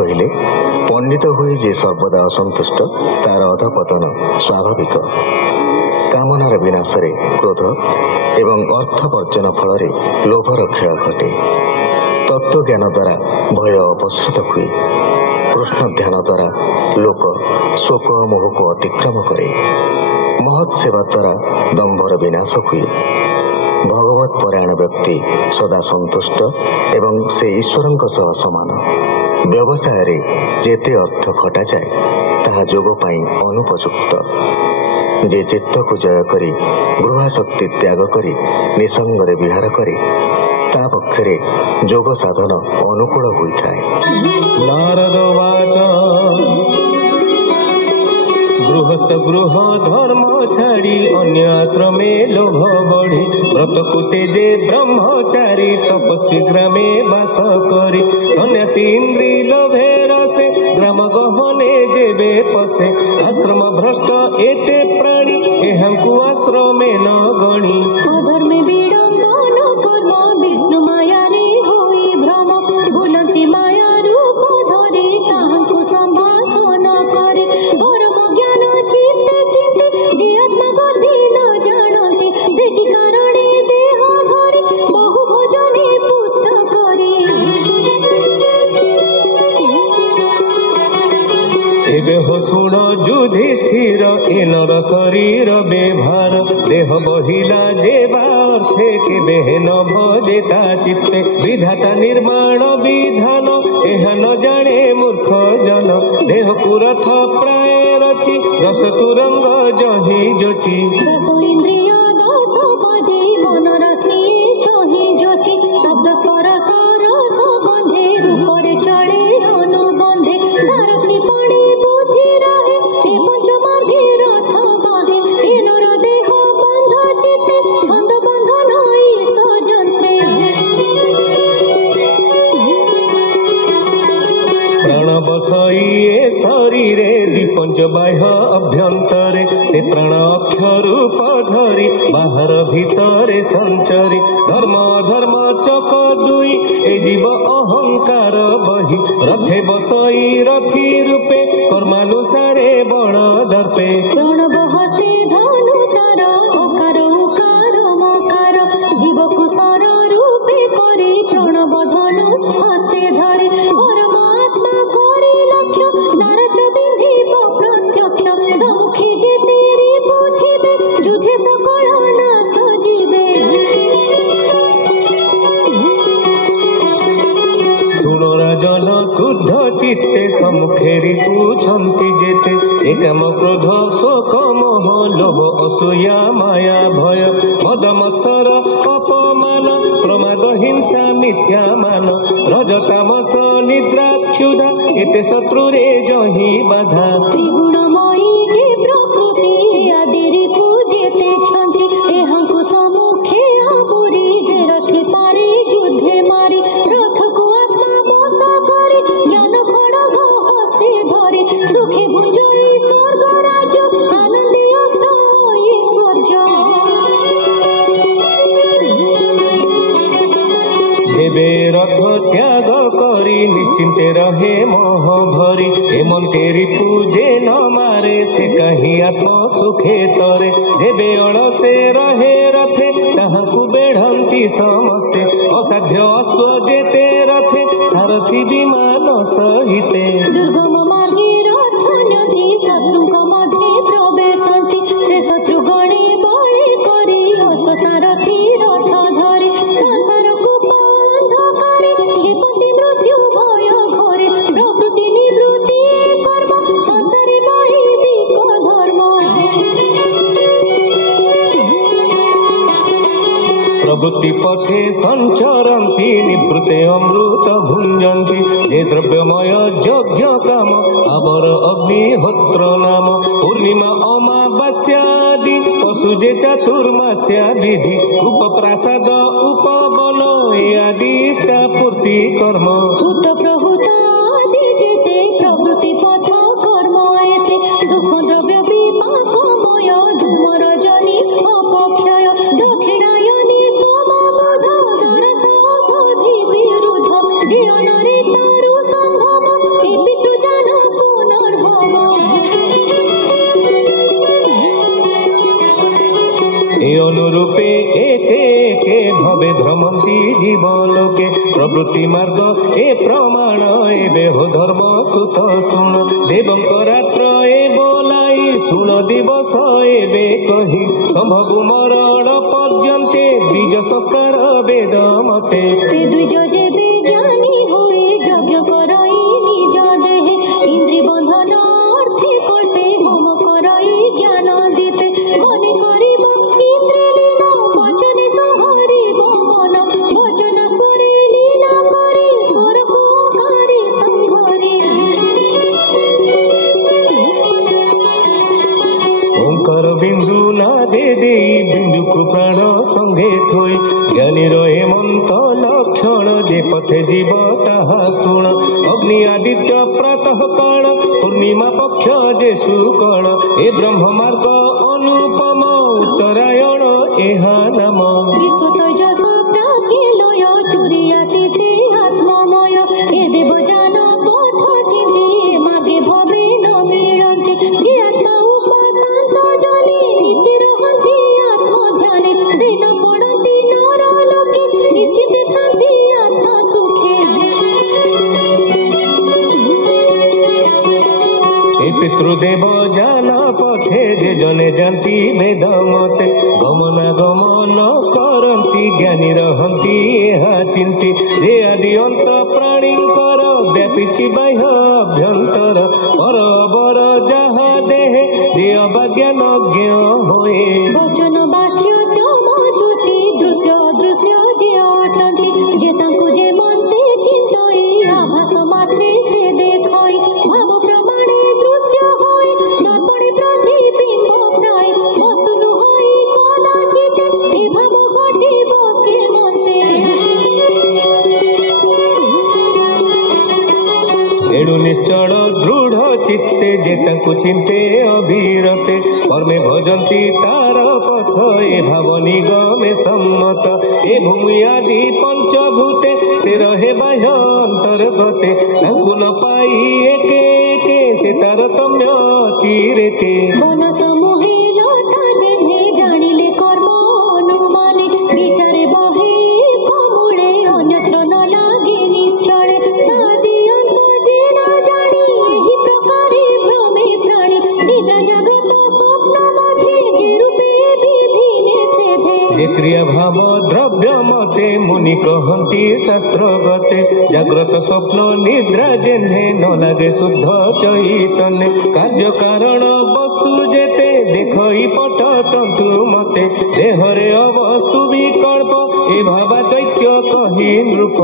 कहिले पंडित हुए जे सर्वदा असंतुष्ट तार अधपतन स्वाभाविक। कामनार विनाश क्रोध एवं अर्थवर्जन फल लोभर क्षय घटे। तत्व ज्ञान द्वारा भय अपसृत हुए। कृष्ण ध्यान द्वारा लोक शोक मोह को अतिक्रम करे। महत् सेवा द्वारा दंभर विनाश हुए। भगवत परायण व्यक्ति सदा संतुष्ट एवं से ईश्वरंक सह समान। व्यवसाय रे जेते अर्थ खटा जाए ताहा जोग पाई अनुपयुक्त। जे चित्त को जय करी गृहाशक्ति त्याग करी निसंगरे विहार करे ता पक्षरे जोग साधन अनुकूल होइथाय। नारद वाच गृहस्थ गृह धर्म छाड़ी अन्य आश्रमे लोभ बढ़ी। व्रत को तेजे ब्रह्मचारी तपस्वी ग्रामे बास करी। सन्यासी इंद्री लोभे रसे ग्राम गहने जेबे पसे। आश्रम भ्रष्ट एते प्राणी एहांकु आश्रमे न गणी। अधर्मे विडम्बन कर्म विष्णु माया रे होई भ्रम। बुलंती माया रूप धरे ताहांकु संभाषण करे। परम ज्ञान चित्ते चित्ते जे आत्मा गति न जानते से कि कारणे देह धरे बहु भोजने पुष्ट करे। एबे हो सुण युधिष्ठिर ए नर शरीर व्यवहार। देह बहिला जेबा अर्थे केबे न भजेता चित्ते। विधाता निर्माण विधान एहा न जाने मूर्ख जन। देह पुरथ प्राय रची दश तुरंग जहि जोची। दश इंद्रिय दश बजे मन रश्मि तहि जोची। शब्द स्पर्श रस गंधे रूपरे चले अनुबंधे। सारथी पड़े बुद्धि रहे हे पंचमार्गे रथ बाहे। हे नर देह बंध चिते छंद बंधन सजन्ते। प्राण बसई ए शरीरे दीपंच बाह्य अभ्यंतरे। से प्राण अक्षर रूप धरी बाहर भीतरे संचरी। धर्म अधर्म चक दुई ए जीव अहंकार बही। रथे बसई रथी रूपे कर्मानुसारे बण दर्पे। प्रणव हस्ते धनु तार अकार उकार मकार। जीव कुशर रूपे करे प्रणव धनु हस्ते धरे। परमात्मा करे लक्ष्य नारच बिंधी प्रत्यक्ष। सम्मुखे जे तेरी पुथिबे जुधे सकल नाश जीवे। सुण राजन शुद्ध चित्ते सम्मुखे रिपुछन्ति जेते। एकाम क्रोध शोक मोह लोभ असूया माया भय। मद मत्सर अपमान प्रमाद हिंसा मिथ्या मान। रजतामस निद्रा क्षुधा एते शत्रुरे जहि बाधा। त्रिगुणमयी जे प्रकृति आदि रिपु जेते छन्ति। एहांकु सम्मुखे आबुरी जे रथि पारे युद्धे मारी। रथ को आत्मा बस करे ज्ञान खड्ग हस्ते धरे। सुखे भुंजई स्वर्ग राज्य आनंदे अष्ट ऐश्वर्य। जेबे रथ त्याग करी निश्चिंते रहे मोह भरी। एमंते रिपु जे न मारे से कहीं आत्म सुखे तरे। जेबे अणसे रहे रथे ताहाकु बेढ़ंती समस्ते। असाध्य अश्व जेते रथे सारथी विमान सहिते। दुर्गम मार्गे रथ न्यति शत्रुक मध्ये प्रवेशन्ति। से शत्रु गणे बळे करी अश्व सारथी रथ धरे। संसार कुपंथ करे क्षिपति मृत्यु भय घोरे। प्रवृत्ति निवृत्ति कर्म संसारे वैदिक धर्म। प्रवृत्ति पथे संचरन्ति निवृत्ते अमृत भुंजन्ति। जे द्रव्यमय यज्ञ काम आवर अग्निहोत्र नाम। पूर्णिमा अमावास्यादि पशु जे चातुर्मास्या विधि। उपप्रासाद उपवन आदि इष्टापूर्ति कर्म। भूत प्रहूत आदि जेते प्रवृत्ति पथ कर्म एते। सूक्ष्म द्रव्य विपाकमय धूम रजनी अपक्षय। दक्षिणायनी सोमबोध दरस औषधि विरुद्ध। जे अनारे तारु संभव भ्रमंती जीव लोके प्रवृत्ति मार्ग ए प्रमाण एबे हो धर्म सुत शुण देवंक रात्र ए बोलाई शुण दिवस एबे कही संभव मरण पर्यन्ते द्विज संस्कार वेद मते से द्विज जेबे ज्ञानी हुए यज्ञ करई निज देहे इंद्रिय बंधन अर्थे कल्पे होम करई ज्ञान दीपे मने करिब इंद्रिय लीन वचने सहरिब मन वचन स्वरे लीन करे स्वर को करे संघरे ओंकार बिंदु ना दे बिंदु को प्राण संगे थोई ज्ञानी रहे मंत लक्षण जे पथे जीव ताहा शुण अग्नि आदित्य प्रातः काल पूर्णिमा पक्ष जे सुकण ए ब्रह्म मार्ग अनुपम उत्तरायण एहा नाम विश्व तेजस प्राज्ञ लय तुरीयातीते आत्ममय ए देव जान पथ चिंते मार्गे भवे न मिळन्ते जे आत्मा उपासंत जने नित्य रहन्ति आत्मध्याने से न पड़न्ति नर लोके निश्चित थान्ति आत्मा सुखे ए पितृदेव जाना पथे जे जने जानती वेद मते गमना गमन करन्ति ज्ञानी रहन्ति एहा चिंती जे आदि अंत प्राणींकर व्यापिछि बाह्य अभ्यंतर पर अबर जाहा देहे जे अज्ञानज्ञ होए वचन वाच्य तम ज्योति दृश्य अदृश्य जे अटन्ति जे तांकु जे मन्ते चिन्तई आभास मात्रे से देखई भाव प्रमाणे दृश्य होय दर्पणे प्रतिबिंब प्राय वस्तु नुहई कदाचित ए भाव घटिब के मते एडु निश्चल दृढ़ चित्ते जे तांकु चिंते अभिरते कर्मे भजन्ति तार पथ ए भाव निगमे सम्मत ए भूमि आदि पंचभूते से रहे बाह्य अंतर्गते तांकु न पाई एके एके से तारतम्य तीरेके वन समूहे लटा जेने जानिले कर्म अनुमाने विचारे बहे कमूले अन्यत्र न लागे निश्चले तादि अंत जे न जानी एहि प्रकारे भ्रमे प्राणी निद्रा जाग्रत स्वप्न मध्ये जे रूपे विधिने सेधे जे क्रिया भाव द्रव्य मते मुनि कहन्ति शास्त्र गते जाग्रत स्वप्न निद्रा जेन्हे न लागे शुद्ध चैतन्य कार्य कारण वस्तु जेते देखई पट तंतु मते देहरे अवस्तु विकल्प ए भावा दैत्य कही नृप